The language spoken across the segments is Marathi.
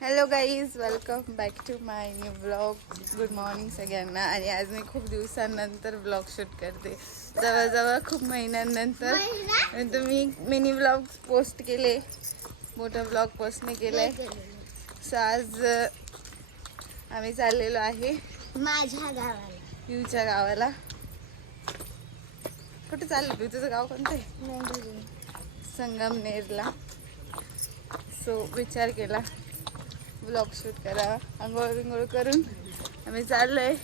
Hello guys, welcome back to my new blog. Good morning सगळ्यांना. आणि आज मी खूप दिवसांनंतर ब्लॉग शूट करते, जवळजवळ खूप महिन्यांनंतर. मी मिनी ब्लॉग पोस्ट केले, मोठं ब्लॉग पोस्ट नाही केलं. सो आज आम्ही चाललेलो आहे माझ्या गावाला, पिऊच्या गावाला. कुठे चाललं पिऊ? तुझं गाव कोणतं आहे? संगमनेरला. सो विचार केला ब्लॉग शूट करावा. आंघोळ बिंघोळ करून आम्ही चाललोय.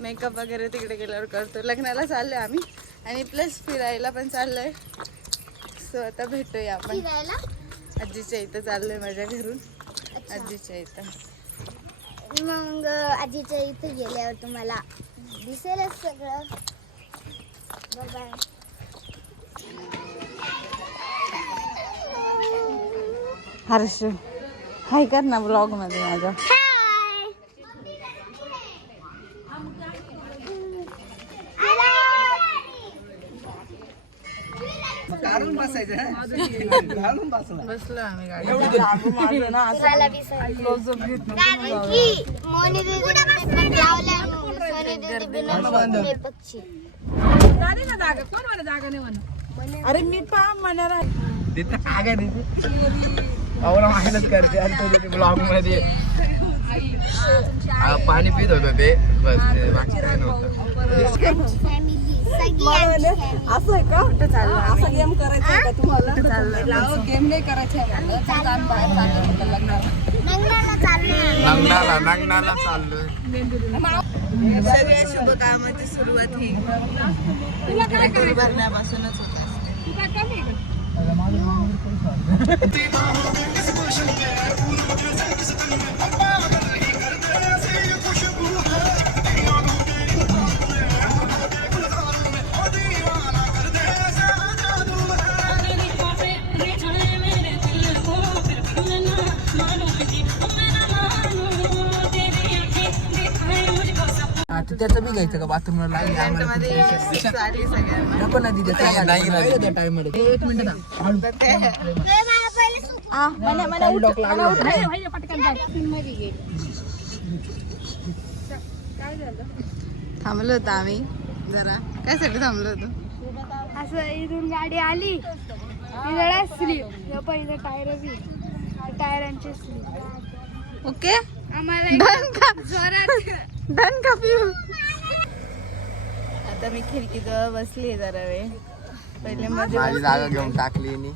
मेकअप वगैरे तिकडे गेल्यावर करतो. लग्नाला चाललोय आम्ही आणि प्लस फिरायला पण चाललोय. सो आता भेटूया आपण. आजीच्या इथं चाललोय, माझ्या घरून आजीच्या इथं. मग आजीच्या इथे गेल्यावर तुम्हाला दिसेलच सगळं. बाय. हर्ष हाय कर ना ब्लॉग मध्ये माझ्या. बसलो आम्ही गाडी. अरे मी पहा म्हणणार मेहनत करते आणि ब्लॉग मध्ये पाणी पित होत ते बस. असं आहे का? कुठं चाललं? असं गेम करायचं आहे का तुम्हाला? चाललं गेम नाही करायचं आहे. नंगनाला चाललोय. सगळ्या शुभ कामाची सुरुवात ही दूर भरण्यापासूनच होत असते. त्याचं मी घ्यायचं का बाथरूमला थांबलो होतो आम्ही जरा. काय साठी थांबलो होतो? असं इथून गाडी आली, स्लीप पहिलं टायर बी टायरांची स्लीप. ओके, आम्हाला डन का? जोरात डन का पिऊ? आता मी खिडकीजवळ बसली आहे जरा वेळ. पहिले मध्ये माझी जागा घेऊन टाकली मी.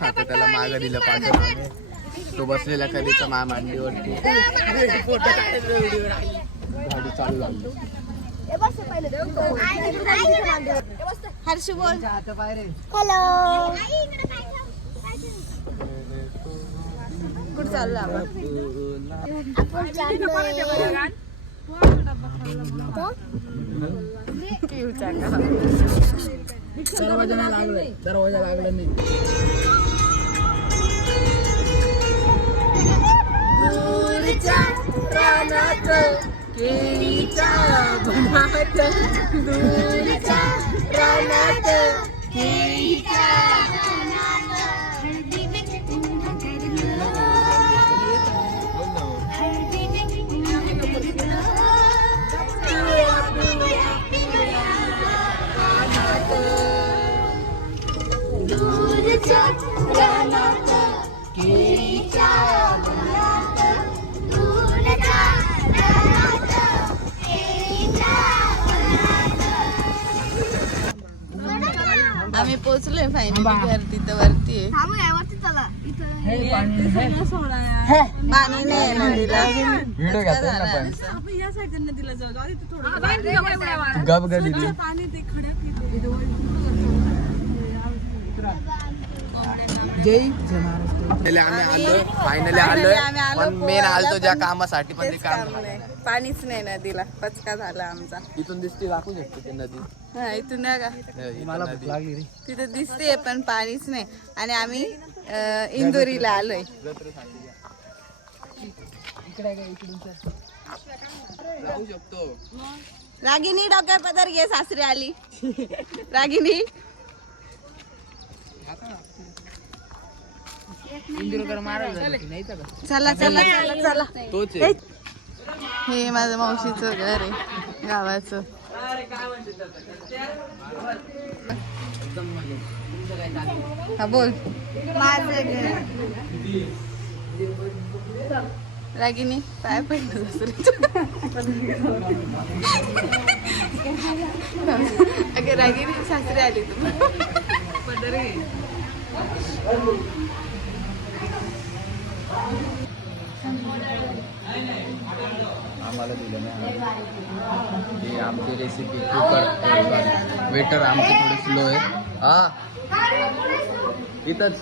आता त्याला मागं दिलं पाहिजे. तो बसलेला कधीचा मा मांडीवरती गाडी चालू लागली. हर्ष बोल. हॅलो. कुठं चाललो आपण? पिऊच्या गावाला. दरवाजा लागला नाही. दूरच्या रानात केळीच्या बनात, दूरच्या रानात केळीच्या आम्ही पोहोचलोय फायनली घर. तिथं वरती आहे. पाणी नाही नदीला. व्हिडिओ घेतोय ना पण गप गली. फायनली आलोय. पण मेन आलतो ज्या कामासाठी, पण ते काम नाही. पाणीच नाही नदीला. पचका झाला आमचा. इथून दिसते, दाखवू शकते ते नदी. हा, इथून नाही का? मला लागली रे. तिथं दिसते पण पाणीच नाही. आणि आम्ही इंदोरीला आलोय. इकडे इकडून जाऊ शकतो. रागिनी डोक्यात पदर घे, सासरी आली. रागिनी चला चला चला चला. तोच आहे. हे माझं मावशीचं घर आहे गावाचं. हा बोल. माझं घर. रागिनी पाय पडलं अगे रागिनी सासरी आली तू. पदर घे. आम्हाला दिलं नाही. ही आमची रेसिपी कुकर वेटर आमचे थोडे स्लो आहे. हा इथंच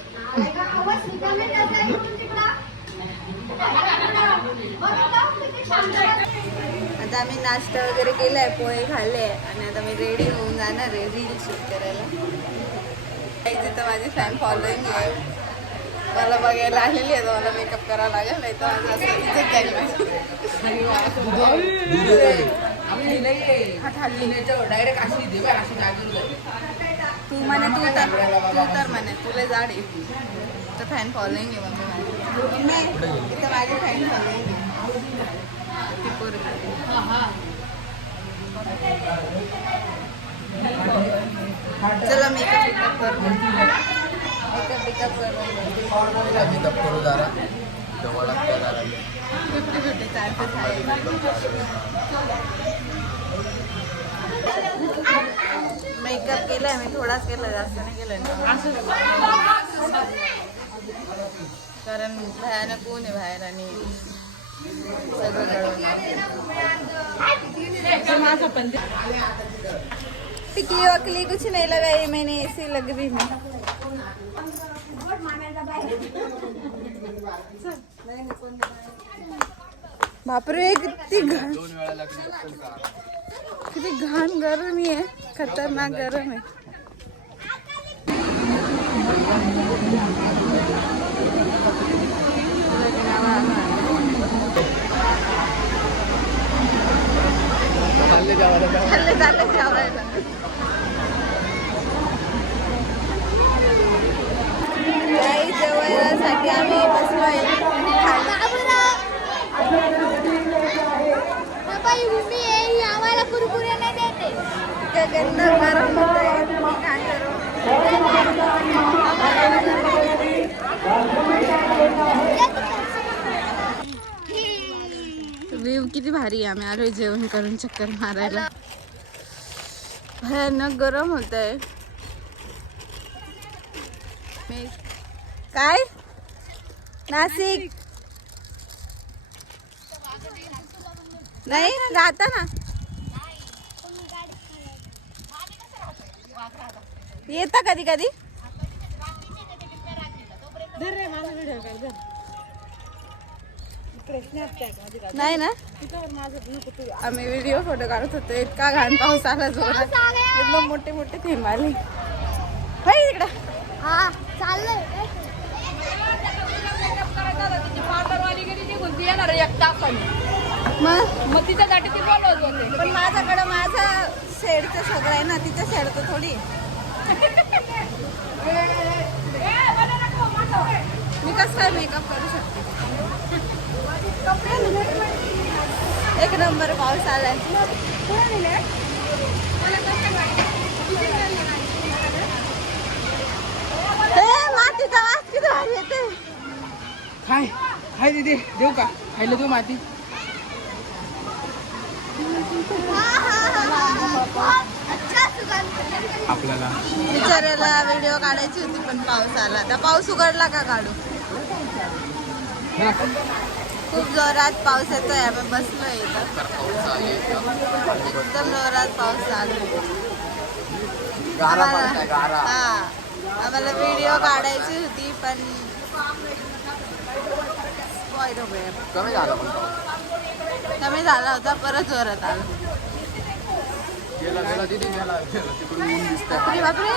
आता आम्ही नाश्ता वगैरे केलाय, पोहे खाल्ले आणि आता मी रेडी होऊन जाणार आहे रील शूट करायला. तिथं माझी फॅन फॉलोईंग आहे, मला बघायला आलेली आहे. मला मेकअप करायला लागेल, नाही तर माझं असं इथेच जाईल. डायरेक्ट अशी तू म्हणे तू तर म्हणे तुला जाड आहे तर फॅन फॉलोईंग आहे. मम्मी इथं माझी फॅन फॉलोईंग आहे. चला मेकअप करू. मेकअप करू जरा जवळ लागतं जरा. 50-50 चालतंच आहे. मेकअप केलाय मी, थोडाच केला, जास्त नाही केलं. कारण भयानक ऊन आहे बाहेर आणि सगळं टिकली वकली कुछ नहीं लगाई मैंने, ऐसी लग रही है. बापरे किती घाण, किती घाण गरम आहे, खतरनाक गरम आहे. चालले जेवायला. काही जेवायसाठी आम्ही बसलोय. आम्हाला कुरकुरे नाही देते. गरम होत आहे, काय करू. व्ह्यू किती भारी आहे. आम्ही आलोय जेवण करून चक्कर मारायला. भयानक गरम होत आहे. काय नाशिक नाही राहता ना, येता कधी कधी. नाही ना, आम्ही व्हिडिओ फोटो काढत होतो. इतका घाण पाऊस आला जोरात, एकदम मोठे मोठे थेंब आले. तिकडं हा चाललंय. मग तिच्यासाठी ती बोलवत होते. पण माझ्याकडं माझं शेडचं सगळं आहे ना, तिचं शेडचं थोडी. मी कसं काय मेकअप करू शकते. एक नंबर पाऊस आलाय. मातीचा वास किती भारी येते. खाय खाय दीदी, देऊ का खायला, देऊ माती. आपल्याला बिचाऱ्याला व्हिडिओ काढायची होती पण पाऊस आला. आता पाऊस उघडला का काढू. खूप जोरात पाऊस येतोय. आम्ही बसलोय इथं, एकदम जोरात पाऊस चालू. आम्हाला व्हिडिओ काढायची होती पण कमी झाला होता, परत जोरात आला. बापरे,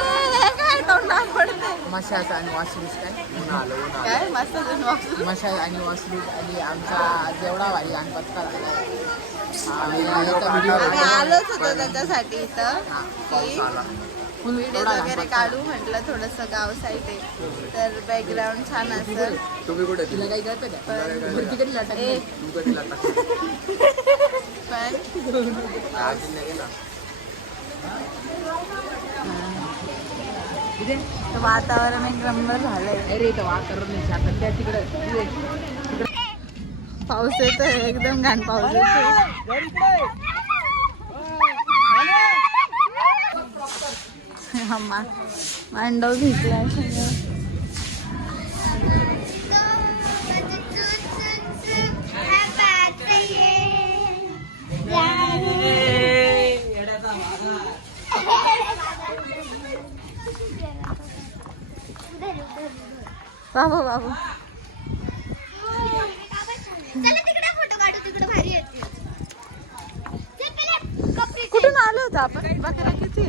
तोंड पडते. मशाज आणि वॉशरूम काय मस्त वापरून मशाज आणि वॉशरूम आणि आमचा जेवढा भारी गणपती झाला आम्ही आलोच होतो त्याच्यासाठी इथं की व्हिडिओ वगैरे काढू म्हटलं थोडंसं गाव साईड आहे तर बॅकग्राऊंड छान असेल. तुम्ही कुठे तिला काही करते पण वातावरण एक नंबर झालंय. अरे तर वातावरण त्या तिकडे पाऊस येतोय एकदम घाण पाऊस येतोय. मांडव भिजलाय सगळं. बाबू बाबू कुठून आलो होतो आपण? बकऱ्या किती?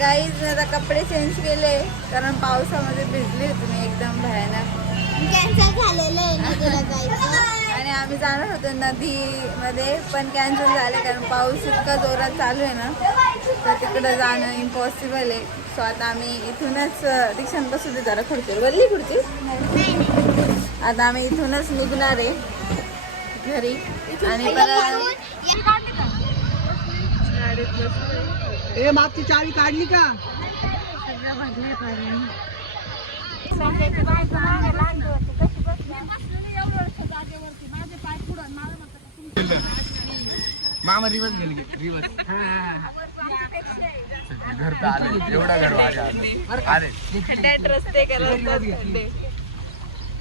गाईज आता कपडे चेंज केले कारण पावसामध्ये भिजली होती मी एकदम भयानक. कॅन्सल झालेलं आहे नदीला जायचं. आणि आम्ही जाणार होतो नदीमध्ये पण कॅन्सल झाले कारण पाऊस इतका जोरात चालू आहे ना तर तिकडं जाणं इम्पॉसिबल आहे. सो आता आम्ही इथूनच रिक्षान बसू दे जरा खुर्ची वरली खुर्ची. आता आम्ही इथूनच निघणार आहे घरी आणि परत मागची चावी काढली का? मामा रिवर्स गेली रिवर्स घर तर आलं एवढा घर अरे रस्ते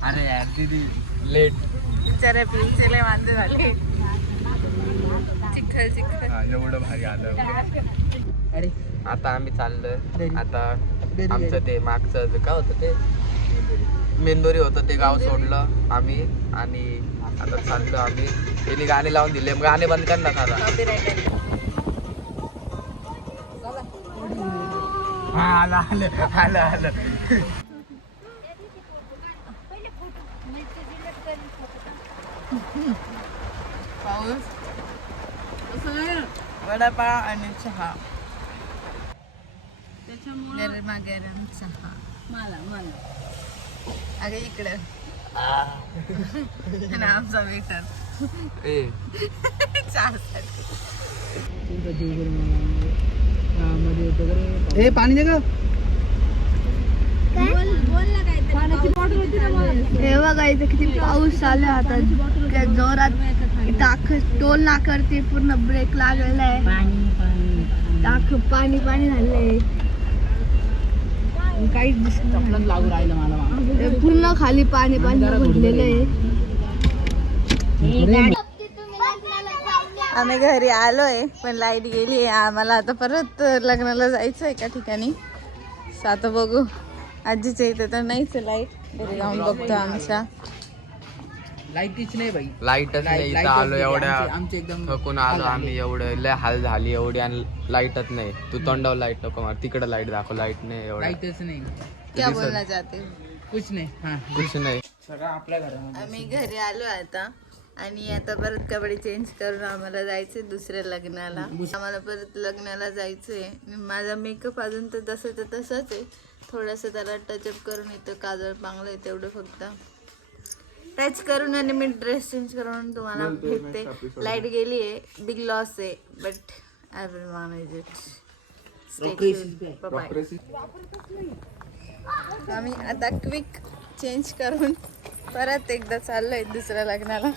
अरे यार दीदी लेट बिचारे पिंचेले वांदे झाले. चिखल चिखल एवढं भारी आलं. अरे आता आम्ही चाललोय आता आमचं ते मागचं काय होतं ते मेंदोरी होतं ते गाव सोडलं आम्ही आणि आता चाललो आम्ही. त्यांनी गाणे लावून दिले मग गाणे बंद कर ना आता. हा आलं आलं आलं आलं. पाऊस वडापाव आणि चहा गरमा गरम चहा मला अगं इकडं आणि आमचा वेटर चहासाठी. हे पाणी दे का? हे बघा इथे किती पाऊस चालू आहे आता त्या जोरात. टोल नाकारते पूर्ण ब्रेक लागलेला आहे. पाणी पाणी झालंय काहीच दिसत लागू राहिलं मला पूर्ण खाली पाणी पाणी भरलेलं आहे. आम्ही घरी आलोय पण लाईट गेली आहे. आम्हाला आता परत लग्नाला जायचं एका ठिकाणी. आता बघू आजीच्या इथे तर नाहीच लाईट. घरी जाऊन बघतो आमच्या. लाईटच नाही बाई लाईटच नाही. इथं आलो एवढ्या आमचे एकदम थकून आलो आम्ही एवढं लय हाल झाली एवढी आणि लाईटच नाही. तू तोंडावर लाईट नको मार तिकडे लाईट दाखव. लाईट नाही एवढं लाईटच नाही. क्या बोलना चाहते कुछ नाही कुछ नाही. सगळं आपल्या घरामध्ये. आम्ही घरी आलो आता आणि आता परत कपडे चेंज करून आम्हाला जायचंय दुसऱ्या लग्नाला. आम्हाला परत लग्नाला जायचंय. माझा मेकअप अजून तर तसंच आहे. थोडंसं त्याला टचअप करून इथं काजळ पांगलंय तेवढं फक्त टच करून आणि मी ड्रेस चेंज करून तुम्हाला भेटते. लाईट गेली आहे बिग लॉस आहे but I will manage it. आम्ही आता क्विक चेंज करून परत एकदा चाललोय दुसऱ्या लग्नाला.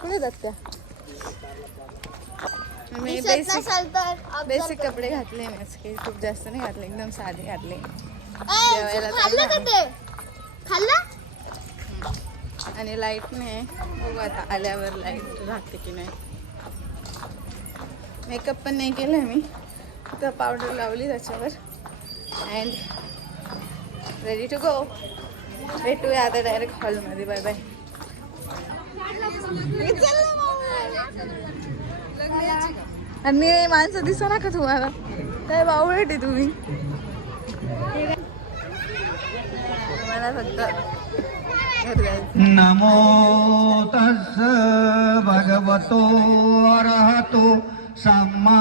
कुठे जात त्या मी बेसिक कपडे घातले मी काही खूप जास्त नाही घातले एकदम साधे घातले. आणि लाईट नाही बघू आता आल्यावर लाईट राहते की नाही. मेकअप पण नाही केलं मी तर पावडर लावली त्याच्यावर अँड रेडी टू गो. भेटूया आता डायरेक्ट हॉलमध्ये. Bye bye. आणि माणसं दिसो ना का तुम्हाला काय बावळट आहे तुम्ही. मला फक्त घरी जायचं. नमो तस् भगवतो अरहतो सम्मा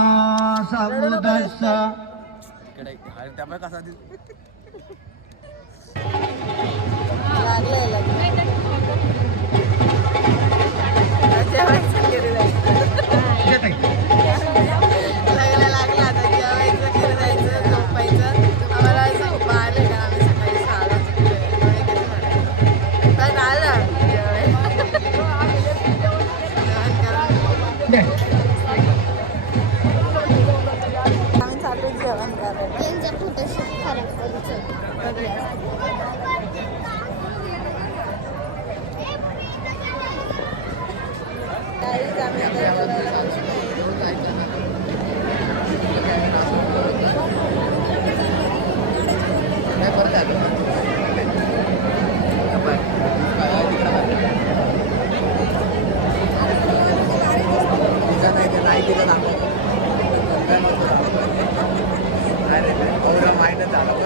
संबुद्धस्स. लागलंय लग्न. जेवायचं घरी जायचं. लग्न लागलं आता जेवायचं घरी जायचं झोपायचं. आम्हाला झोप आले का आम्ही सकाळी 6ला पण आलं जेवायला. आम्ही चालू जेवण करायला. फोटोशूट करायचं. काहीच आम्ही आता जेवायला जाऊ.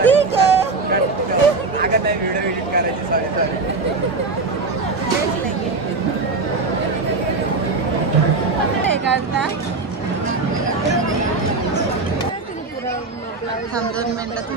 ठीक आहे. अगं नाही व्हिडिओ एडिट करायची. सॉरी. काढता थांब 2 मिनिटात.